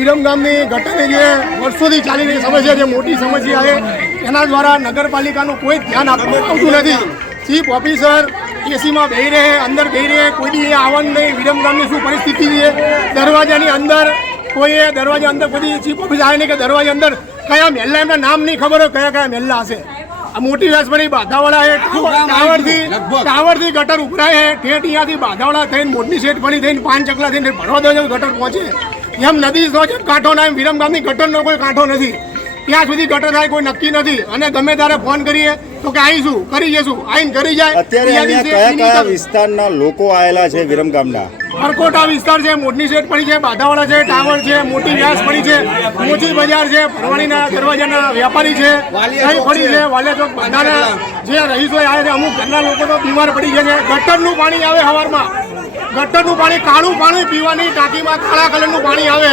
વિરમ ગામની એ જે વર્ષોથી ચાલી રહી સમસ્યા છે મોટી સમસ્યા છે એના દ્વારા નગરપાલિકાનું કોઈ ધ્યાન આપવામાં આવતું નથી. ચીફ ઓફિસર એસીમાં બેહી રહે અંદર બેહી રહે કોઈ દી આવન નહીં. વિરમ ગામની શું પરિસ્થિતિ છે? દરવાજાની અંદર કોઈએ દરવાજા અંદર બધી ચીફ ઓફિસર આવે નહીં કે દરવાજા અંદર કયા મહેલા એમના નામ નહીં ખબર હોય કયા કયા મહેલા હશે. આ મોટી વ્યાસભરી બાધાવાળા છે ટાવરથી ટાવરથી ગટર ઉભરાય છે ઠેઠ અહીંયાથી બાધાવાળા થઈને મોટની શેઠ પડી થઈને પાંચ ચકલા થઈને ભરવા દો ગટર પહોંચે. એમ નદી નો જેમ કાંઠો ના એમ વિરમગામની ગટરનો કોઈ કાંઠો નથી. ત્યાં સુધી ગટર થાય કોઈ નક્કી નથી. અને ગમે ત્યારે ફોન કરીએ તો કે આવીશું કરી જઈશું આવીને કરી જાય. અત્યારે અહીંયા કયા કયા વિસ્તારના લોકો આવેલા છે વિરમગામના? પરકોટા વિસ્તાર છે મોટની શેઠ પડી છે બાધાવાળા છે ટાવર છે મોટી વ્યાસ પડી છે મોચી બજાર છે ફરવાણીના દરવાજાના વેપારી છે કઈ પડી છે વાલિયા ચોક બાધાના જે રહીશો આવે છે અમુક ઘરના લોકો તો બીમાર પડી ગયા છે. ગટરનું પાણી આવે સવારમાં ગટરનું પાણી કાળું પાણી પીવાની ટાંકીમાં કાળા કલરનું પાણી આવે.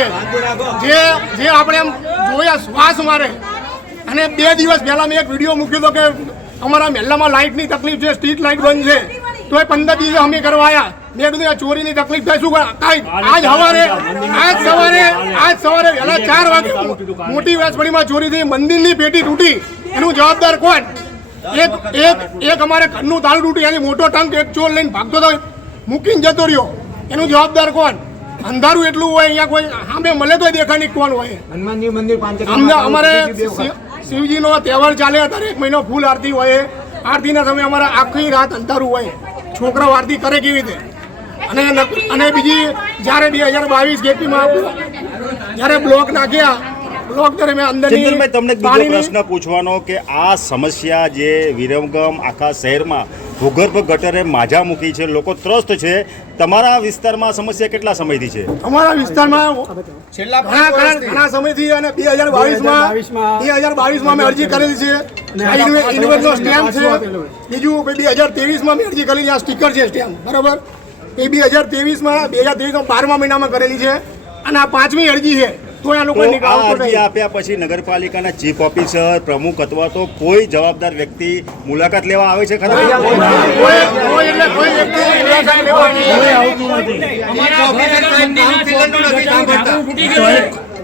જે જે આપણે એમ જોયા શ્વાસ મારે. અને બે દિવસ પહેલાં મેં એક વીડિયો મૂક્યો હતો કે અમારા મહેલામાં લાઇટની તકલીફ છે સ્ટ્રીટ લાઇટ બંધ છે. તો એ પંદર દિવસે અમે કરવા આવ્યા મેં કીધું આ ચોરીની તકલીફ થાય શું? કાંઈ આજ સવારે આજ સવારે આજ સવારે વહેલા ચાર વાગે મોટી વ્યાસપડીમાં ચોરી થઈ મંદિરની પેટી તૂટી. એનું જવાબદાર કોણ? એક એક એક અમારે ઘરનું તાળું તૂટી એની મોટો ટંક એક ચોર લઈને ભાગતો હતો મૂકીને જતો રહ્યો. એનું જવાબદાર કોણ? અંધારું એટલું હોય અહીંયા કોઈ સામે મળે તો દેખાય નહીં કોણ હોય. હનુમાનજી મંદિર અમારે શિવજીનો તહેવાર ચાલે અત્યારે એક મહિનો ફૂલ આરતી હોય. આરતીના સમયે અમારે આખી રાત અંધારું હોય. છોકરાઓ આરતી કરે કેવી રીતે? અને અને બીજી જ્યારે બે હજાર બાવીસ ગેપીમાં જ્યારે બ્લોક નાખ્યા બ્લોક દરમિયાન તમને અંદરની એક બીજો પ્રશ્ન પૂછવાનો કે આ સમસ્યા જે વિરમગમ આખા શહેરમાં ભૂગર્ભ ગટરે માજા મૂકી છે. લોકો ત્રસ્ત છે. તમારા વિસ્તારમાં સમસ્યા કેટલા સમયથી છે? અમારા વિસ્તારમાં છેલ્લા ઘણા ઘણા સમયથી અને બે હજાર બાવીસમાં 2022 બે હજાર બાવીસમાં અમે અરજી કરેલી છે. આ સ્ટેમ્પ છે. બીજું બે હજાર ત્રેવીસમાં મેં અરજી કરેલી. આ સ્ટીકર છે સ્ટેમ્પ બરાબર? એ બે હજાર ત્રેવીસમાં બે હજાર ત્રેવીસમાં બારમા મહિનામાં કરેલી છે. અને આ પાંચમી અરજી છે. તો આ લોકો અરજી આપ્યા પછી નગરપાલિકાના ચીફ ઓફિસર પ્રમુખ અથવા તો કોઈ જવાબદાર વ્યક્તિ મુલાકાત લેવા આવે છે ખરા? કોઈ કોઈ એટલે કોઈ વ્યક્તિ મુલાકાત લેવા નહીં.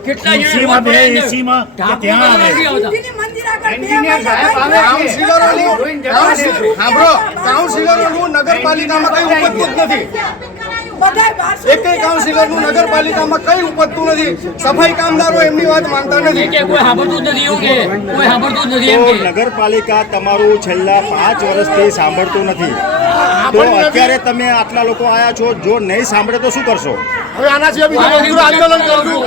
કેટલા બે એસીમાં ત્યાં આવે. સાંભળો કાઉન્સિલરોનું નગરપાલિકામાં કઈ ઉપજતું નથી. એક કાઉન્સિલરનું નગરપાલિકામાં કઈ ઉપજતું નથી. સફાઈ કામદારો એમની વાત માનતા નથી. કે કોઈ સાંભળતું નથી એવું કે? કોઈ સાંભળતું નથી એમ કે? નગરપાલિકા તમારું છેલ્લા પાંચ વર્ષથી સાંભળતું નથી. તો અત્યારે તમે આટલા લોકો આયા છો જો નહીં સાંભળે તો શું કરશો? હવે આના બીજું આંદોલન કરશું.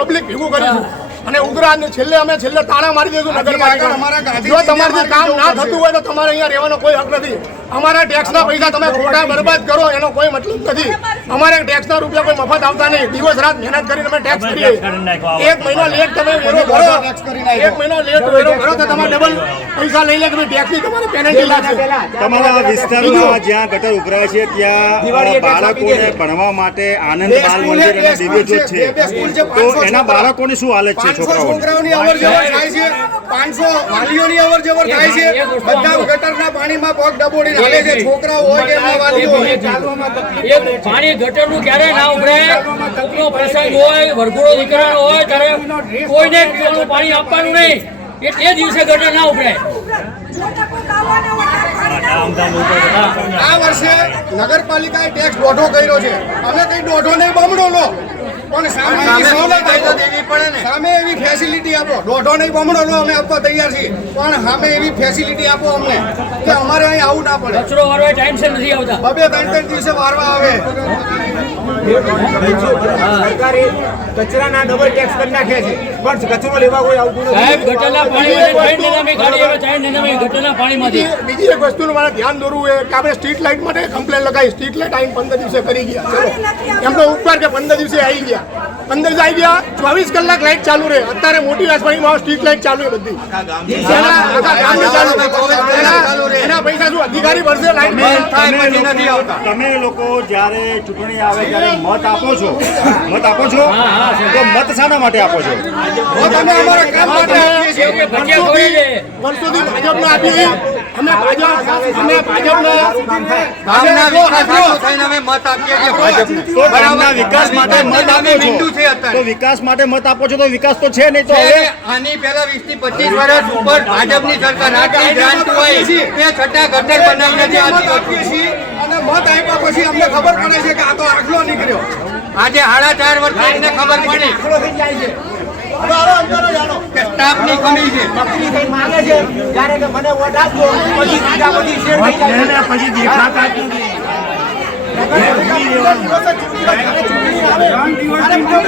પબ્લિક ભેગું કરીશું. અને ઉગ્ર છેલ્લે અમે છેલ્લે તાળા મારી દઈશું નગરપાલિકા જો તમારે કામ ના થતું હોય તો તમારે અહીંયા રહેવાનો કોઈ હક નથી. અમારા ટેક્સના પૈસા તમે ખોટા બરબાદ કરો એનો કોઈ મતલબ નથી. અમારે ટેક્સના રૂપિયા કોઈ મફત આવતા નહીં. દિવસ રાત મહેનત કરીને અમે ટેક્સ કરીએ. એક મહિનો લેટ તમે વેરો ભરો. એક મહિનો લેટ વેરો ભરો તો તમારે ડબલ પૈસા લઈ લે કે ટેક્સની તમારે પેનલ્ટી લાગશે. તમારા વિસ્તારમાં જ્યાં ગટર ઉભરાય છે ત્યાં બાળકોને ભણવા માટે આનંદ બાલ મંદિર અને દિવ્યજ્યોત છે. તો એના બાળકોની શું હાલત છે છોકરાઓની? અવર જવર થાય છે પાંચસો વાલીઓની અવર જવર થાય છે બધા ગટરના પાણીમાં પગ ડબોડીને હાલે છે છોકરાઓ હોય કે એમના એ પાણી ગટરનું ક્યારે ના ઉભરાય કોકનો પ્રસંગ હોય વરઘોડો નીકળવાનો હોય ત્યારે કોઈને પીવાનું પાણી આપવાનું નહીં. એ તે દિવસે ગટર ના ઉભરાય આ વર્ષે નગરપાલિકાએ ટેક્સ દોઢો કર્યો છે. અમે કઈ દોઢો નહીં બમણો લો. પણ સામે એવી સવલત સામે એવી ફેસિલિટી આપો. દોઢો નહીં બમણો અમે આપવા તૈયાર છીએ. પણ સામે એવી ફેસિલિટી આપો અમને કે અમારે અહીં આવું ના પડે. કચરો વારવા ટાઈમ છે નથી આવતા. બબે ત્રણ ત્રણ દિવસે વારવા આવે. સરકારે કચરાના ડબલ ટેક્સ કરી નાખ્યા છે. પણ કચરો લેવા કોઈ આવતું સાહેબ ગટરના પાણી ત્રણ દિનામી ગાડી આવે ત્રણ દિનામી ગટરના પાણીમાંથી. બીજી બીજી એક વસ્તુનું મારે ધ્યાન દોરવું છે કે આપણે સ્ટ્રીટ લાઇટ માટે કમ્પ્લેન લગાવી સ્ટ્રીટ લાઇટ આવીને પંદર દિવસે કરી ગયા. એમ તો ઉપર કે પંદર દિવસે આવી ગયા. પંદર દિવસે આવી ગયા ચોવીસ કલાક લાઇટ ચાલુ રહે. અત્યારે મોટી રાજપાણીમાં સ્ટ્રીટ લાઇટ ચાલુ છે બધી. એના પૈસા શું અધિકારી ભરશે લાઇટ બંધ થાય પછી નથી આવતા તમે લોકો જ્યારે ચૂંટણી આવે ત્યારે મત આપો છો મત આપો છો તો મત શાના માટે આપો છો તમે અમારા કામ માટે આપીએ છીએ. વર્ષોથી વર્ષોથી ભાજપને આપી અમે ભાજપ અમે ભાજપના વિકાસ હાટુ થઈને અમે મત આપીએ છીએ ભાજપને. તો ગામના વિકાસ માટે મત આપો છે. તો વિકાસ માટે મત આપો છો તો વિકાસ તો છે નહીં તો છે, હવે આની પહેલા 20 થી 25 વર્ષ ઉપર ભાજપની સરકાર આટલી ગ્રાન્ટ હોય તે ગટર આપતી. મત આપ્યા પછી અમને ખબર પડે છે કે આ તો આખલો નીકળ્યો. આજે સાડા ચાર વર્ષ અમને ખબર પડી. કે સ્ટાફની કમી છે. પછી બીજા બધી શેર થઈ જાય. છે. પછી દેખાતા જ નથી. પોલીસ મારી સાંભળો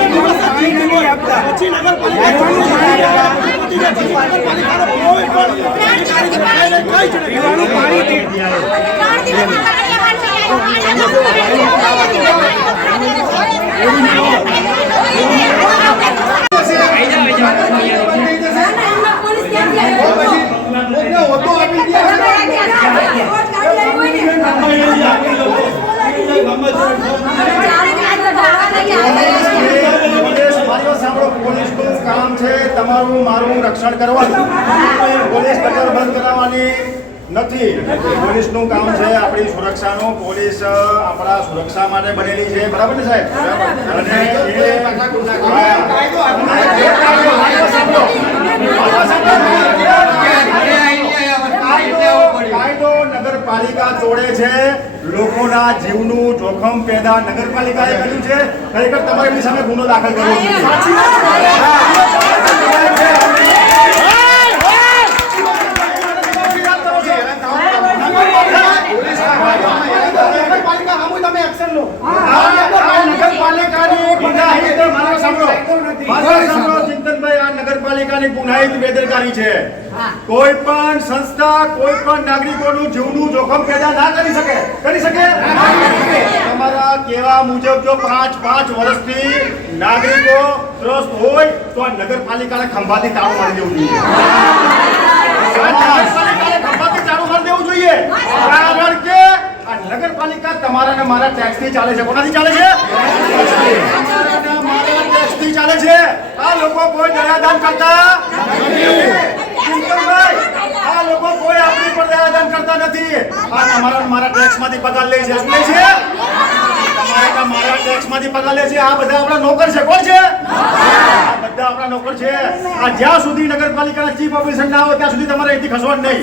પોલીસનું કામ છે તમારું મારું રક્ષણ કરવાનું પોલીસ કચર બંધ કરાવવાની નથી. પોલીસનું કામ છે આપણી સુરક્ષાનું. પોલીસ આપણા સુરક્ષા માટે બનેલી છે. બરાબર ને સાહેબ. કાયદો નગરપાલિકા તોડે છે. લોકોના જીવનું જોખમ પેદા નગરપાલિકાએ કર્યું છે. ખરેખર તમારે એમની સામે ગુનો દાખલ કરવો જોઈએ આ નગરપાલિકાની ગુનાહિત મારો સાંભળો મારો સાંભળો ચિંતનભાઈ આ નગરપાલિકાની ગુનાહિત બેદરકારી છે. કોઈ પણ સંસ્થા કોઈ પણ નાગરિકોનું જીવનું જોખમ પેદા ના કરી શકે. કરી શકે? તમારા કેવા મુજબ જો પાંચ પાંચ વર્ષથી નાગરિકો ત્રસ્ત હોય તો નગરપાલિકાને ખંભાથી તાળું મારી દેવું જોઈએ. નગરપાલિકાને ખંભાથી તાળું મારી દેવું જોઈએ. કારણ કે આ નગરપાલિકા તમારા ને મારા ટેક્સથી ચાલે છે? કોનાથી ચાલે છે? તમારા ને મારા ટેક્સથી ચાલે છે. આ લોકો કોઈ દયાદાન કરતા આ લોકો કોઈ આપણી પર દયાદાન કરતા નથી. આ તમારા મારા મારા ટેક્સમાંથી પગાર લે છે. શું લે છે? તમારા મારા ટેક્સમાંથી પગાર લે છે. આ બધા આપણા નોકર છે. કોણ છે? આ બધા આપણા નોકર છે. આ જ્યાં સુધી નગરપાલિકાના ચીફ ઓફિસર ના આવે ત્યાં સુધી તમારે અહીંથી ખસવાનું નહીં.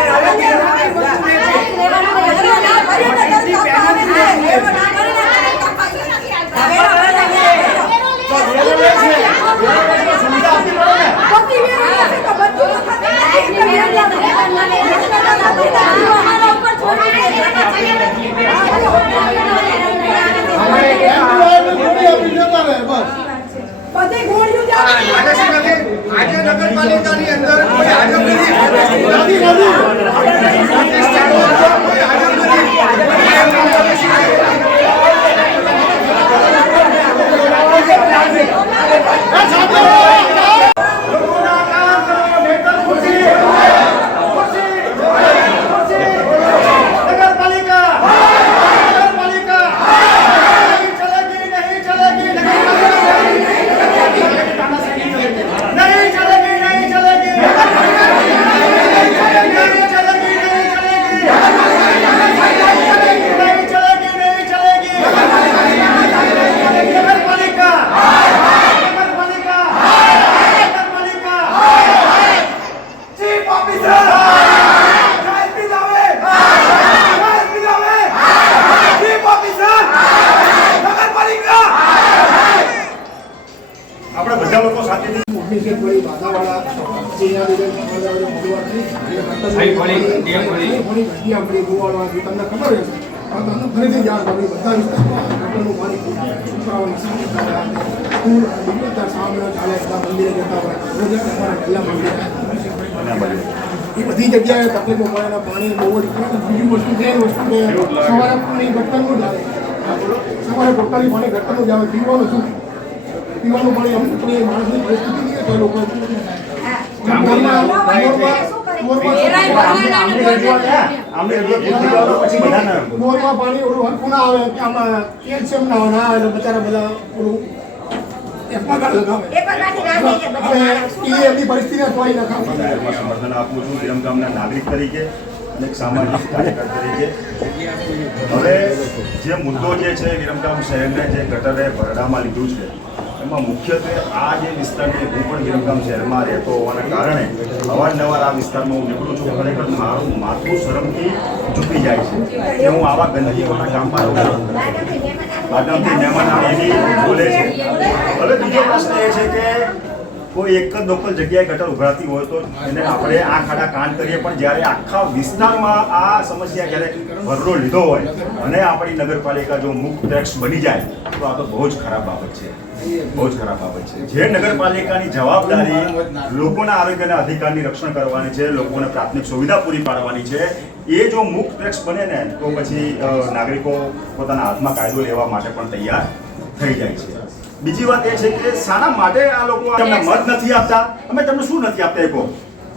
ફરીથી બધા વિસ્તારમાં છોકરાઓની સ્કૂલ વિવિધતા સામે ચાલે બધા મંદિરે જતા હોય. રોજ તમારા પહેલા મંદિરે એ બધી જગ્યાએ તકલીફો પડે અને પાણી બહુ જ બીજી વસ્તુ છે એ વસ્તુ કે સવારે પાણી ગટરનું જ આવે. સવારે પોતાની પાણી ગટરનું જ આવે. પીવાનું શું? પીવાનું પાણી અમુક માણસની પરિસ્થિતિ નહીં તો લોકો ગામમાં- બોરમાં પાણી ઓલું હરખું ના આવે કે આમાં કેલ્શિયમ આવે આવે બચારા બધા ઓલું નાગરિક તરીકે અને એક સામાજિક કાર્યકર તરીકે. હવે જે મુદ્દો જે છે વિરમગામ શહેરને જે ગટરે ભરડામાં લીધું છે એમાં મુખ્યત્વે આ જે વિસ્તારની હું પણ વિરમગામ શહેરમાં રહેતો હોવાના કારણે અવારનવાર આ વિસ્તારમાં હું નીકળું છું, ખરેખર મારું માથું શરમથી ઝૂકી જાય છે કે હું આવા ગંદગીઓના ગામમાં રહું છું. બાદામથી મહેમાન એવી બોલે છે. હવે બીજો પ્રશ્ન એ છે કે કોઈ એક જ લોકલ જગ્યાએ ગટર ઉભરાતી હોય તો એને આપણે આ ખાડા કાન કરીએ, પણ જ્યારે આખા વિસ્તારમાં આ સમસ્યા જ્યારે ભરડો લીધો હોય અને આપણી નગરપાલિકા જો મુક્ત ટેક્સ બની જાય, તો આ તો બહુ જ ખરાબ બાબત છે. બહુ જ ખરાબ બાબત છે. જે નગરપાલિકાની જવાબદારી લોકોના આરોગ્યના અધિકારની રક્ષણ કરવાની છે, લોકોને પ્રાથમિક સુવિધા પૂરી પાડવાની છે, એ જો મુક્ત ટેક્સ બને ને, તો પછી નાગરિકો પોતાના હાથમાં કાયદો લેવા માટે પણ તૈયાર થઈ જાય છે. બીજી વાત એ છે કે શાના માટે આ લોકો તમને મત નથી આપતા. અમે તમને શું નથી આપતા એ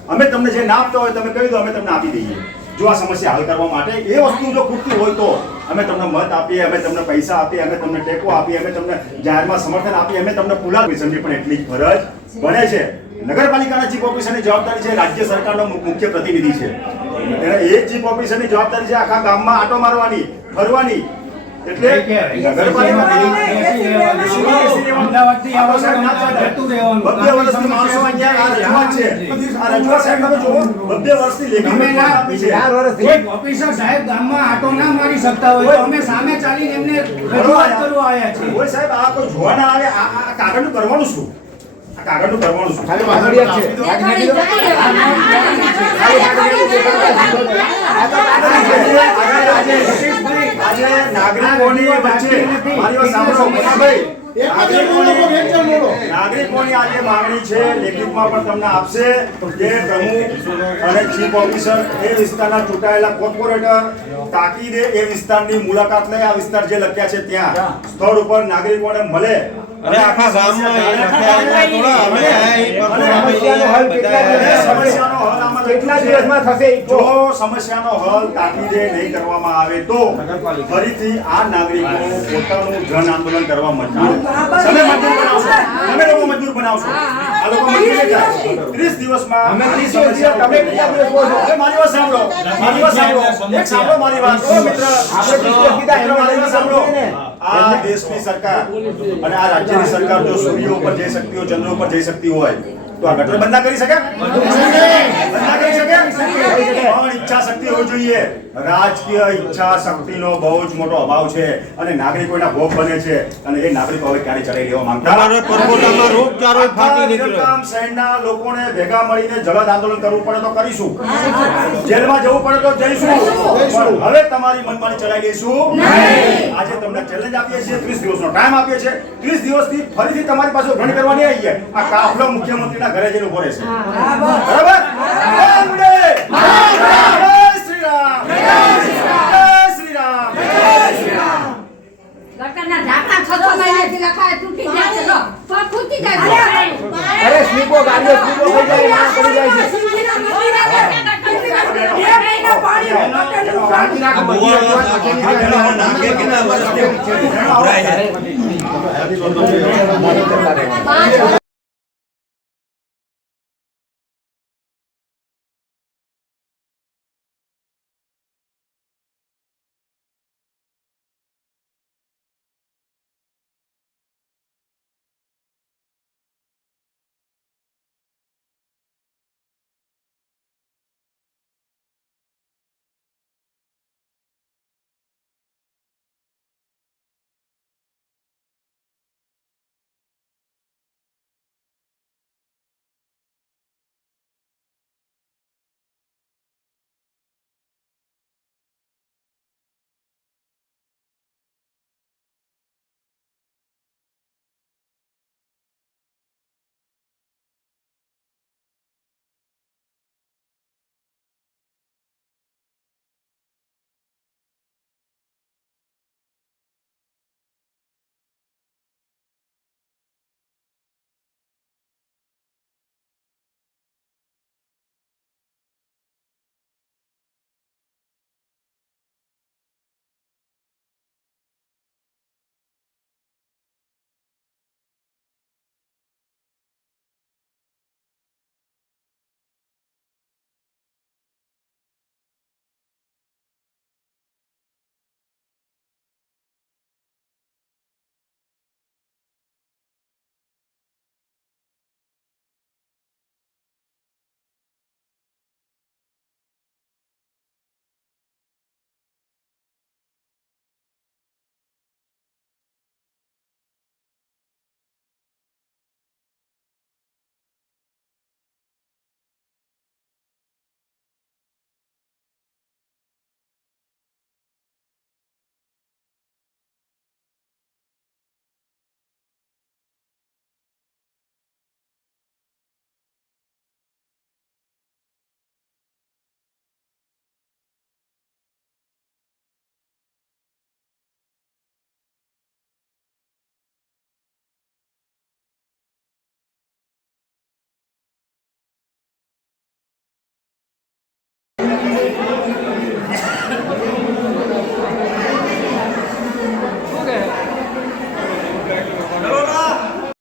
અમે તમને જે ના આપતા હોય, તમે કહી દો, અમે તમને આપી દઈએ. જો આ સમસ્યા હલ કરવા માટે એ વસ્તુ જો ખૂટતી હોય તો અમે તમને મત આપીએ, અમે તમને પૈસા આપીએ, અમે તમને ટેકો આપીએ, અમે તમને જાહેરમાં સમર્થન આપીએ, અમે તમને પુલા મિશનની પણ એટલી ફરજ બને છે. નગરપાલિકાના ચીફ ઓફિસરની જવાબદારી છે, રાજ્ય સરકારનો મુખ્ય પ્રતિનિધિ છે. એ ચીફ ઓફિસરની જવાબદારી છે, આખા ગામમાં આટો મારવાની, ફરવાની સામે ચાલીને એમને રજૂઆત કરવા આવ્યા છીએ. સાહેબ આ કોઈ જોવાના આવે આ આ કરવાનું શું કાગળનું કરવાનું શું આજે નાગરિકોની વચ્ચે મારી સાંભળો મોટાભાઈ નાગરિકોની નાગરિકોની આજે માંગણી છે લેખિતમાં પણ તમને આપશે કે પ્રમુખ અને ચીફ ઓફિસર એ વિસ્તારના ચૂંટાયેલા કોર્પોરેટર તાકીદે એ વિસ્તારની મુલાકાત લઈ આ વિસ્તાર જે લખ્યા છે ત્યાં સ્થળ ઉપર નાગરિકોને મળે અને આખા ગામમાં સમસ્યાનો હલ કેટલા દિવસમાં થશે જો સમસ્યાનો હલ તાકીદે નહીં કરવામાં આવે તો ફરીથી આ નાગરિકો પોતાનું જન આંદોલન કરવા મજબૂર તમે મજબૂર બનાવશો. તમે લોકો મજબૂર બનાવશો. આ લોકો મજબૂર 30 દિવસમાં અમે 30 દિવસ તમે કેટલા દિવસ કહો છો? મારી વાત સાંભળો. મારી વાત સાંભળો. એક સાંભળો મારી વાત. મિત્ર આપણે 30 દિવસ કીધા એનો મારી વાત સાંભળો. આ દેશની સરકાર અને આ રાજ્યની સરકાર જો સૂર્ય ઉપર જઈ શકતી હોય ચંદ્ર ઉપર જઈ શકતી હોય તો આ ગટર બંધ કરી શકે બંધ કરી શકે પણ ઈચ્છા શક્તિ હોવી જોઈએ. રાજકીય ઈચ્છા શક્તિનો બહુ જ મોટો અભાવ છે અને નાગરિકોના ભોગ બને છે અને એ નાગરિકો હવે ક્યારે ચલાવી લેવા માંગતા? શહેરના લોકોને ભેગા મળીને જલદ આંદોલન કરવું પડે તો કરીશું. જેલમાં જવું પડે તો જઈશું. હવે તમારી મનમાની ચલાવી દઈશું. આજે તમને ચેલેન્જ આપીએ છીએ 30 દિવસનો ટાઈમ આપીએ છીએ. 30 દિવસથી ફરીથી તમારી પાસે ઘણી કરવાની આવીએ આ કાફલો મુખ્યમંત્રીના ઘરે જઈને ઊભો રહેશે. બરાબર? અરે સ્લીપો ગાડીઓ સ્લીપો થઈ જાય ના પડી જાય છે શાંતિ